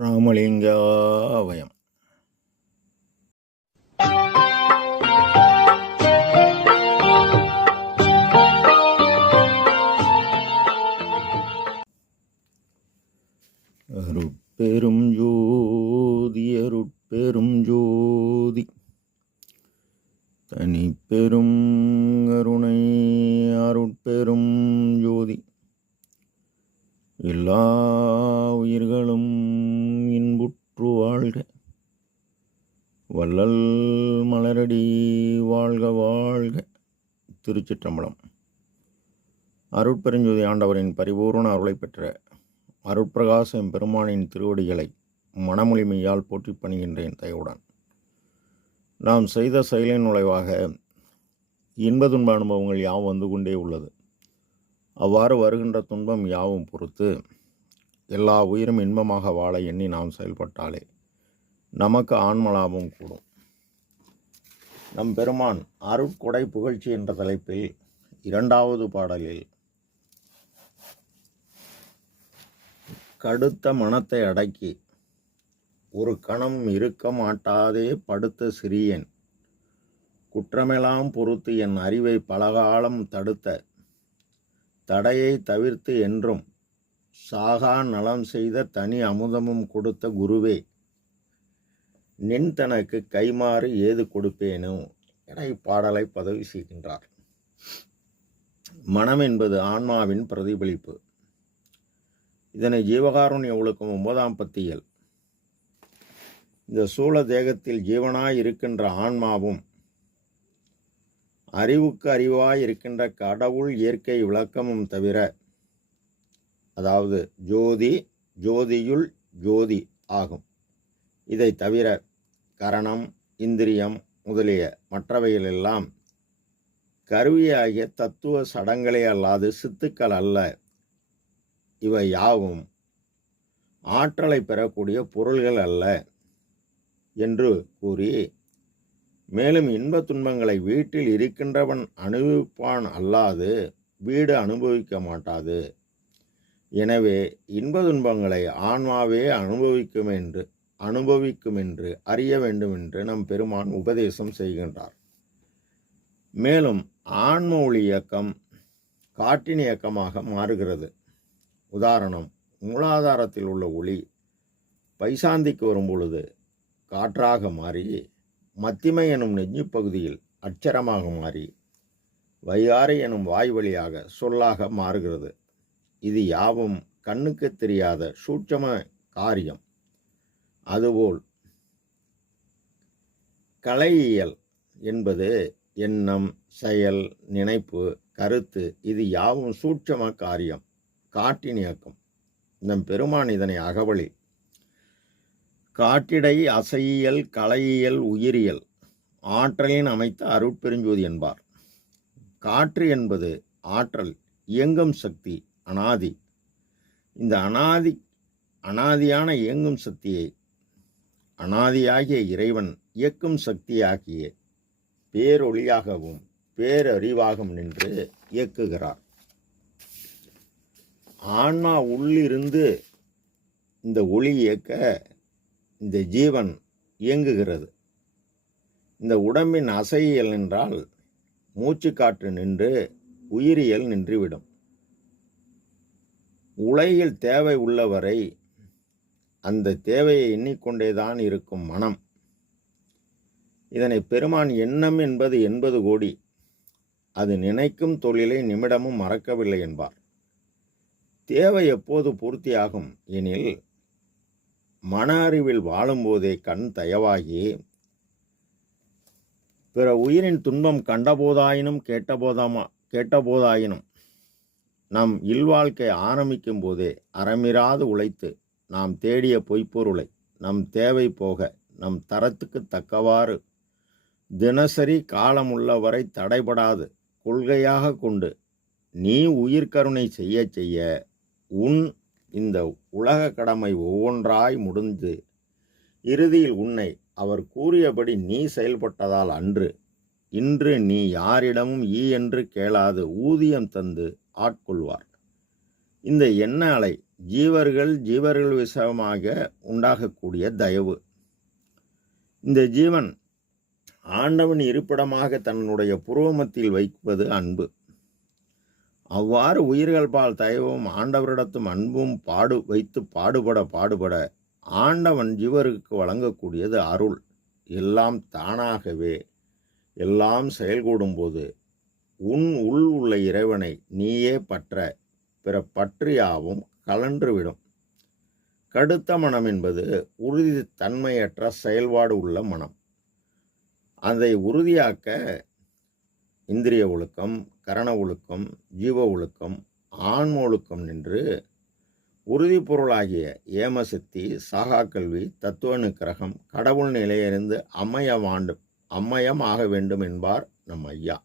ராமலிங்காவயம். அருட்பெரும் ஜோதி அருட்பெரும் ஜோதி தனிப்பெரும் கருணை அருட்பெரும் ஜோதி எல்லா உயிர்களும் இன்புற்று வாழ்க, வள்ளல் மலரடி வாழ்க வாழ்க. திருச்சிற்றம்பலம். அருட்பெருஞ்சோதி ஆண்டவரின் பரிபூர்ண அருளை பெற்ற அருட்பிரகாசம் பெருமானின் திருவடிகளை மனமொழிமையால் போற்றி பணிகின்றேன் தயவுடன். நாம் செய்த செயலின் நுழைவாக இன்ப துன்ப அனுபவங்கள் யாவும் வந்து கொண்டே உள்ளது. அவ்வாறு வருகின்ற துன்பம் யாவும் பொறுத்து எல்லா உயிரும் இன்பமாக வாழ எண்ணி நாம் செயல்பட்டாலே நமக்கு ஆன்மலாபம் கூடும். நம் பெருமான் அருட்கொடை புகழ்ச்சி என்ற தலைப்பில் 2வது பாடலில் கடுத்த மனத்தை அடக்கி ஒரு கணம் இருக்க மாட்டாதே படுத்த சிறியன் குற்றமெல்லாம் பொறுத்து என் அறிவை பலகாலம் தடுத்த தடையை தவிர்த்து என்றும் சாகா நலம் செய்த தனி அமுதமும் கொடுத்த குருவே, நின் தனக்கு கைமாறு ஏது கொடுப்பேனோ என இப்பாடலை பதவி செய்கின்றார். மனம் என்பது ஆன்மாவின் பிரதிபலிப்பு. இதனை ஜீவகாருண்ய ஒழுக்கம் 9ஆம் பத்தியில் இந்த சூழ தேகத்தில் ஜீவனாய் இருக்கின்ற ஆன்மாவும் அறிவுக்கு அறிவாய் இருக்கின்ற கடவுள் இயற்கை விளக்கமும் தவிர, அதாவது ஜோதி ஜோதியுள் ஜோதி ஆகும். இதை தவிர கரணம் இந்திரியம் முதலிய மற்றவைகளெல்லாம் கருவியாகிய தத்துவ சடங்களே அல்லாது சித்துக்கள் அல்ல. இவை யாவும் ஆற்றலை பெறக்கூடிய பொருள்கள் அல்ல என்று கூறி, மேலும் இன்ப துன்பங்களை வீட்டில் இருக்கின்றவன் அனுபவிப்பான் அல்லாது வீடு அனுபவிக்க மாட்டாது. எனவே இன்ப துன்பங்களை ஆன்மாவே அனுபவிக்கும் என்று அறிய வேண்டும் என்று நம் பெருமான் உபதேசம் செய்கின்றார். மேலும் ஆன்ம ஒளி இயக்கம் காற்றின் இயக்கமாக மாறுகிறது. உதாரணம், மூலாதாரத்தில் உள்ள ஒளி பைசாந்திக்கு வரும்பொழுது காற்றாக மாறி மத்திமை எனும் நெஞ்சு பகுதியில் அட்சரமாக மாறி வையாறு எனும் வாய் வழியாக சொல்லாக மாறுகிறது. இது யாவும் கண்ணுக்கு தெரியாத சூட்சம காரியம். அதுபோல் கலையியல் என்பது எண்ணம், செயல், நினைப்பு, கருத்து, இது யாவும் சூட்சம காரியம், காற்றின் இயக்கம். நம் பெருமான் இதனை அகவழி காற்றிடை அசையியல் கலையியல் உயிரியல் ஆற்றலின் அமைத்த அருட்பெருஞ்சோதி என்பார். காற்று என்பது ஆற்றல், இயங்கும் சக்தி, அனாதி. இந்த அனாதியான இயங்கும் சக்தியை அனாதியாகிய இறைவன் இயக்கும் சக்தியாகிய பேரொளியாகவும் பேரறிவாகவும் நின்று இயக்குகிறார். ஆன்மா உள்ளிருந்து இந்த ஒளி இயக்க இந்த ஜீவன் இயங்குகிறது. இந்த உடம்பின் அசையியல் என்றால் மூச்சு காற்று நின்று உயிரியல் நின்றுவிடும். உலகில் தேவை உள்ளவரை அந்த தேவையை எண்ணிக்கொண்டேதான் இருக்கும் மனம். இதனை பெருமான் எண்ணம் என்பது 80 கோடி, அது நினைக்கும் தொழிலை நிமிடமும் மறக்கவில்லை என்பார். தேவை எப்போது பூர்த்தியாகும் எனில், மன அறிவில் வாழும்போதே கண் தயவாகி பிற உயிரின் துன்பம் கண்டபோதாயினும் கேட்டபோதாயினும் நம் இல்வாழ்க்கை ஆரம்பிக்கும் போதே அறமிராது உழைத்து நாம் தேடிய பொய்ப்பொருளை நம் தேவை போக நம் தரத்துக்கு தக்கவாறு தினசரி காலமுள்ளவரை தடைபடாது கொள்கையாக கொண்டு நீ உயிர்கருணை செய்ய செய்ய உன் இந்த உலக கடமை ஒவ்வொன்றாய் முடிந்து இறுதியில் உன்னை அவர் கூறியபடி நீ செயல்பட்டதால் அன்று இன்று நீ யாரிடமும் என்று கேளாது ஊதியம் தந்து ஆட்கொள்வார். இந்த எண்ண அலை ஜீவர்கள் விஷயமாக உண்டாகக்கூடிய தயவு. இந்த ஜீவன் ஆண்டவன் இருப்பிடமாக தன்னுடைய புருவமத்தில் வைப்பது அன்பு. அவ்வாறு உயிர்கள் பால் தயவும் ஆண்டவரிடத்தும் அன்பும் வைத்து பாடுபட ஆண்டவன் ஜீவருக்கு வழங்கக்கூடியது அருள். எல்லாம் தானாகவே எல்லாம் செயல்கூடும்போது உன் உள் உள்ள இறைவனை நீயே பற்ற பிற பற்றியாவும் கலன்றுவிடும். கடுத்த மனம் என்பது உறுதி தன்மையற்ற செயல்பாடு உள்ள மனம். அதை உறுதியாக்க இந்திரிய ஒழுக்கம், கரண ஒழுக்கம், ஜீவ ஒழுக்கம், ஆன்ம ஒழுக்கம் நின்று உறுதி பொருளாகிய ஏமசக்தி, சாகா கல்வி, தத்துவ நிக்கிரகம், கடவுள் நிலையிலிருந்து அம்மயம் ஆக வேண்டும் என்பார் நம் ஐயா.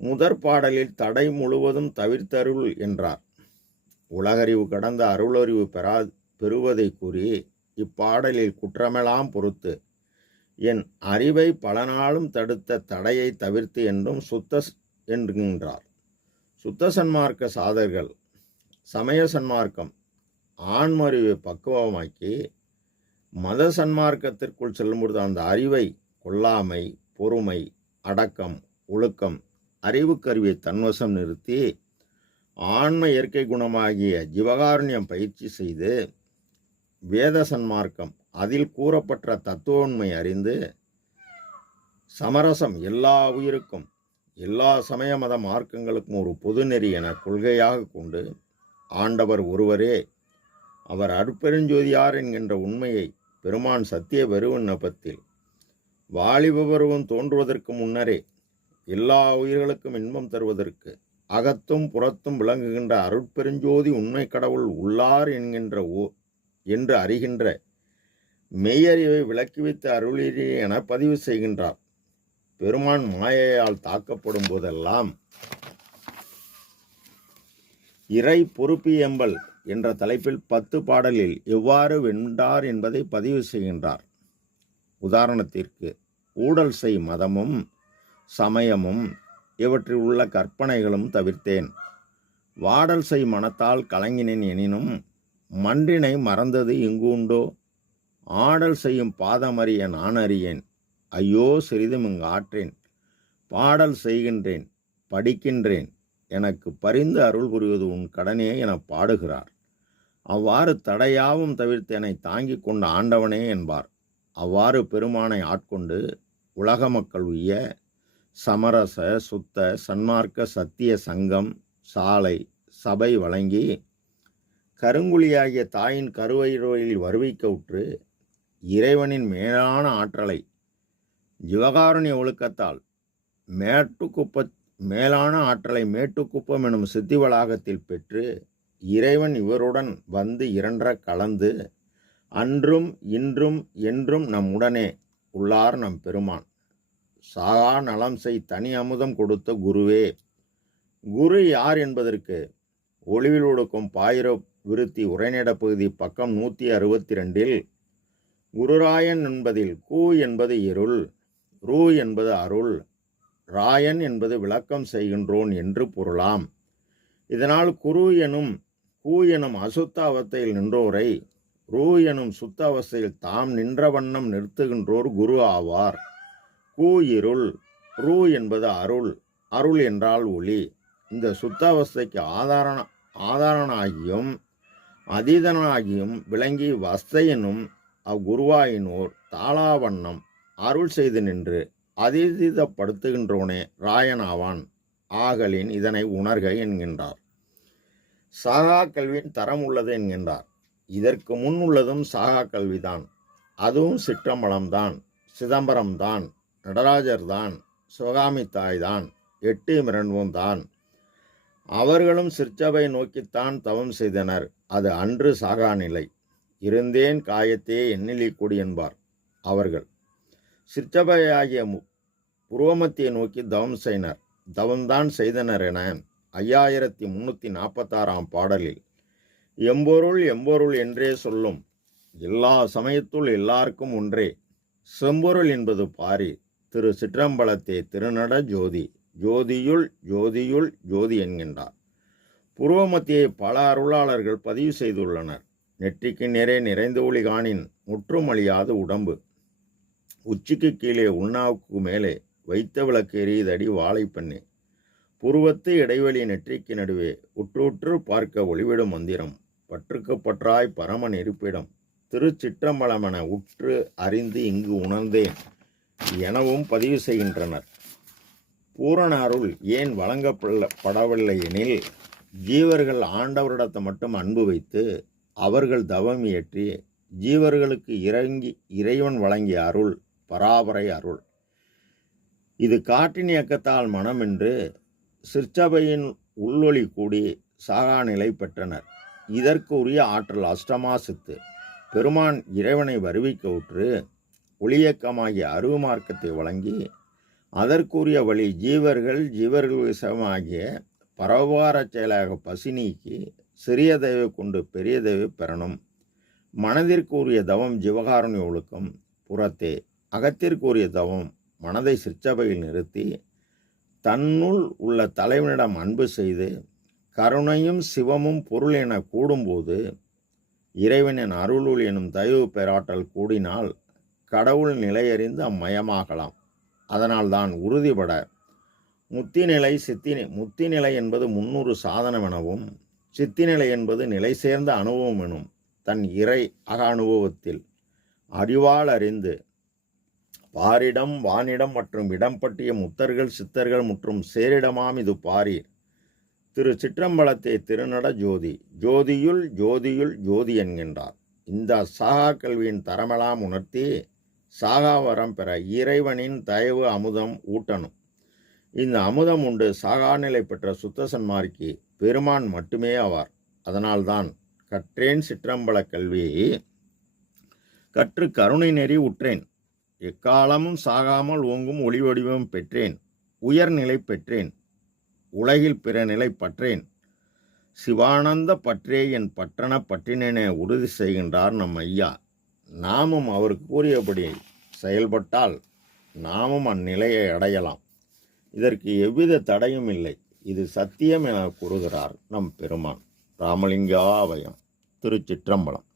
முதற் பாடலில் தடை முழுவதும் தவிர்த்தருள் என்றார். உலகறிவு கடந்த அருளறிவு பெறுவதை கூறி இப்பாடலில் குற்றமெல்லாம் பொறுத்து என் அறிவை பல நாளும் தடுத்த தடையை தவிர்த்து என்றும் என்கின்றார். சுத்த சன்மார்க்க சாதகர்கள் சமய சன்மார்க்கம் ஆன்மறிவை பக்குவமாக்கி மத சன்மார்க்கத்திற்குள் செல்லும்பொழுது அந்த அறிவை கொல்லாமை, பொறுமை, அடக்கம், ஒழுக்கம், அறிவுக்கருவியை தன்வசம் நிறுத்தி ஆன்ம இயற்கை குணமாகிய ஜீவகாருண்யம் பயிற்சி செய்து வேத சன்மார்க்கம் அதில் கூறப்பட்ட தத்துவ உண்மை அறிந்து சமரசம் எல்லா உயிருக்கும் எல்லா சமய மத மார்க்கங்களுக்கும் ஒரு பொதுநெறி என கொள்கையாக கொண்டு ஆண்டவர் ஒருவரே, அவர் அருட்பெருஞ்சோதியார் என்கின்ற உண்மையை பெருமான் சத்திய பெருவிண்ணப்பத்தில் வாலிப பருவம் தோன்றுவதற்கு முன்னரே எல்லா உயிர்களுக்கும் இன்பம் தருவதற்கு அகத்தும் புறத்தும் விளங்குகின்ற அருட்பெருஞ்சோதி உண்மை கடவுள் உள்ளார் என்று அறிகின்ற மெய்யறிவை விளக்கி வைத்து அருளிரி என பதிவு செய்கின்றார். பெருமான் மாயையால் தாக்கப்படும் போதெல்லாம் இறை பொறுப்பியம்பல் என்ற தலைப்பில் 10 பாடலில் எவ்வாறு வென்றார் என்பதை பதிவு செய்கின்றார். உதாரணத்திற்கு, ஊடல் செய் மதமும் சமயமும் இவற்றில் உள்ள கற்பனைகளும் தவிர்த்தேன். வாடல் செய் மனத்தால் கலங்கினேன் எனினும் மன்றினை மறந்தது இங்கு உண்டோ? ஆடல் செய்யும் பாதமறிய நான் அறியேன், ஐயோ சிறிதும் இங்கு ஆற்றேன். பாடல் செய்கின்றேன், படிக்கின்றேன், எனக்கு பரிந்து அருள் புரிவது உன் கடனே என பாடுகிறார். அவ்வாறு தடையாவும் தவிர்த்து என்னை தாங்கிக் கொண்ட ஆண்டவனே என்பார். அவ்வாறு பெருமானை ஆட்கொண்டு உலக மக்கள் உய்ய சமரச சுத்த சன்மார்க்க சத்திய சங்கம் சாலை சபை வழங்கி கருங்குழியாகிய தாயின் கருவயிரோயில் வருவிக்க உற்று இறைவனின் மேலான ஆற்றலை ஜீவகாருண்ய ஒழுக்கத்தால் மேலான ஆற்றலை மேட்டுக்குப்பம் எனும் சித்தி வளாகத்தில் பெற்று இறைவன் இவருடன் வந்து இரண்டர கலந்து அன்றும் இன்றும் என்றும் நம் உடனே உள்ளார் நம் பெருமான். சாகா நலம் செய் தனி அமுதம் கொடுத்த குருவே. குரு யார் என்பதற்கு ஒளிவில் ஒடுக்கும் பாயிர விருத்தி உரைநட பகுதி பக்கம் 162 குருராயன் என்பதில் கு என்பது இருள், ரு என்பது அருள், ராயன் என்பது விளக்கம் செய்கின்றோன் என்று பொருளாம். இதனால் கு எனும் அசுத்த அவஸ்தையில் நின்றோரை ரு எனும் சுத்த அவஸ்தையில் தாம் நின்ற வண்ணம் நிறுத்துகின்றோர் குரு ஆவார். கு இருள், ரு என்பது அருள், அருள் என்றால் ஒளி. இந்த சுத்த அவஸ்தைக்கு ஆதாரனாகியும் அதீதனாகியும் விளங்கி வஸ்தையனும் அவ்குருவாயினோர் தாளாவண்ணம் அருள் செய்து நின்று அதீதப்படுத்துகின்றோனே ராயனாவான். ஆகலின் இதனை உணர்க என்கின்றார். சாகா கல்வியின் தரம் உள்ளது என்கின்றார். இதற்கு முன் உள்ளதும் சாகா கல்விதான். அதுவும் சிற்றம்பலம்தான், சிதம்பரம்தான், நடராஜர்தான், சிவகாமி தாய்தான், 8 மிரண்டும் தான். அவர்களும் சிற்சபை நோக்கித்தான் தவம் செய்தனர். அது அன்று சாகா நிலை. இருந்தேன் காயத்தே எண்ணிலி கொடி என்பார் அவர்கள். சிற்சபையாகிய புருவமத்தியை நோக்கி தவம்தான் செய்தனர் என 5346 பாடலில் எம்பொருள் என்றே சொல்லும். எல்லா சமயத்துள் எல்லாருக்கும் ஒன்றே செம்பொருள் என்பது பாரி திரு சிற்றம்பலத்தே திருநட ஜோதி, ஜோதியுள் ஜோதியுள் ஜோதி என்கின்றார். புருவமத்தியை பல அருளாளர்கள் பதிவு செய்துள்ளனர். நெற்றிக்கு நேரே நிறைந்த ஒளி காணின் முற்றும் அழியாத உடம்பு. உச்சிக்கு கீழே உண்ணாவுக்கு மேலே வைத்த விளக்கு எரியுதடி வாழைப்பண்ணே. புருவத்து இடைவெளி நெற்றிக்கு நடுவே உற்று பார்க்க ஒளிவிடும் மந்திரம். பற்றுக்கு பற்றாய் பரமன் இருப்பிடம். திருச்சிற்றம்பலமென உற்று அறிந்து இங்கு உணர்ந்தேன் எனவும் பதிவு செய்கின்றனர். பூரண அருள் ஏன் வழங்கப்படவில்லை எனில், ஜீவர்கள் ஆண்டவரிடத்தை மட்டும் அன்பு வைத்து அவர்கள் தவம் இயற்றி ஜீவர்களுக்கு இறைவன் வழங்கிய அருள் பராபரை அருள். இது காற்றின் இயக்கத்தால் மனம் என்று சிற்சபையின் உள்ளொளி கூடி சாகா நிலை பெற்றனர். இதற்கு உரிய ஆற்றல் அஷ்டமா சித்து. பெருமான் இறைவனை வருவிக்க உற்று ஒளியக்கமாகிய அருவு மார்க்கத்தை வழங்கி அதற்குரிய வழி ஜீவர்கள் விஷமாகிய பரோபகாரச் செயலாக பசி நீக்கி சிறிய தெய்வை கொண்டு பெரிய தெய்வை பெறணும். மனதிற்குரிய தவம் ஜீவகாருண்ய ஒழுக்கம் புறத்தே. அகத்திற்குரிய தவம் மனதை சிற்சபையில் நிறுத்தி தன்னுள் உள்ள தலைவனிடம் அன்பு செய்து கருணையும் சிவமும் பொருள் என கூடும்போது இறைவனின் அருளுள் எனும் தயவு பெறாட்டல் கூடினால் கடவுள் நிலையறிந்து அம்மயமாகலாம். அதனால்தான் உறுதிபட முத்திநிலை முத்திநிலை என்பது 300 சாதனம் எனவும் சித்திநிலை என்பது நிலை சேர்ந்த அனுபவம் எனும் தன் இறை அக அனுபவத்தில் அறிவால் அறிந்து பாரிடம் வானிடம் மற்றும் இடம் பற்றிய முத்தர்கள் சித்தர்கள் மற்றும் சேரிடமாம் இது பாரீர். திரு சிற்றம்பலத்தை திருநட ஜோதி ஜோதியுள் ஜோதியுள் ஜோதி என்கின்றார். இந்த சாகா கல்வியின் தரமெல்லாம் உணர்த்தி சாகா வரம் பெற இறைவனின் தயவு அமுதம் ஊட்டணும். இந்த அமுதம் உண்டு சாகா நிலை பெற்ற சுத்த சன்மார்க்கி பெருமான் மட்டுமே ஆவார். அதனால்தான் கற்றேன் சிற்றம்பல கல்வியை கற்று கருணை நெறி உற்றேன். எக்காலமும் சாகாமல் ஓங்கும் ஒளி வடிவம் பெற்றேன். உயர்நிலை பெற்றேன். உலகில் பிற நிலை பற்றேன். சிவானந்த பற்றே என் பற்றன பற்றினேனே உறுதி செய்கின்றார் நம் ஐயா. நாமும் அவருக்கு கூறியபடி செயல்பட்டால் நாமும் அந்நிலையை அடையலாம். இதற்கு எவ்வித தடையும் இல்லை. இது சத்தியம் என கூறுகிறார் நம் பெருமான். ராமலிங்கா அபயம். திருச்சிற்றம்பலம்.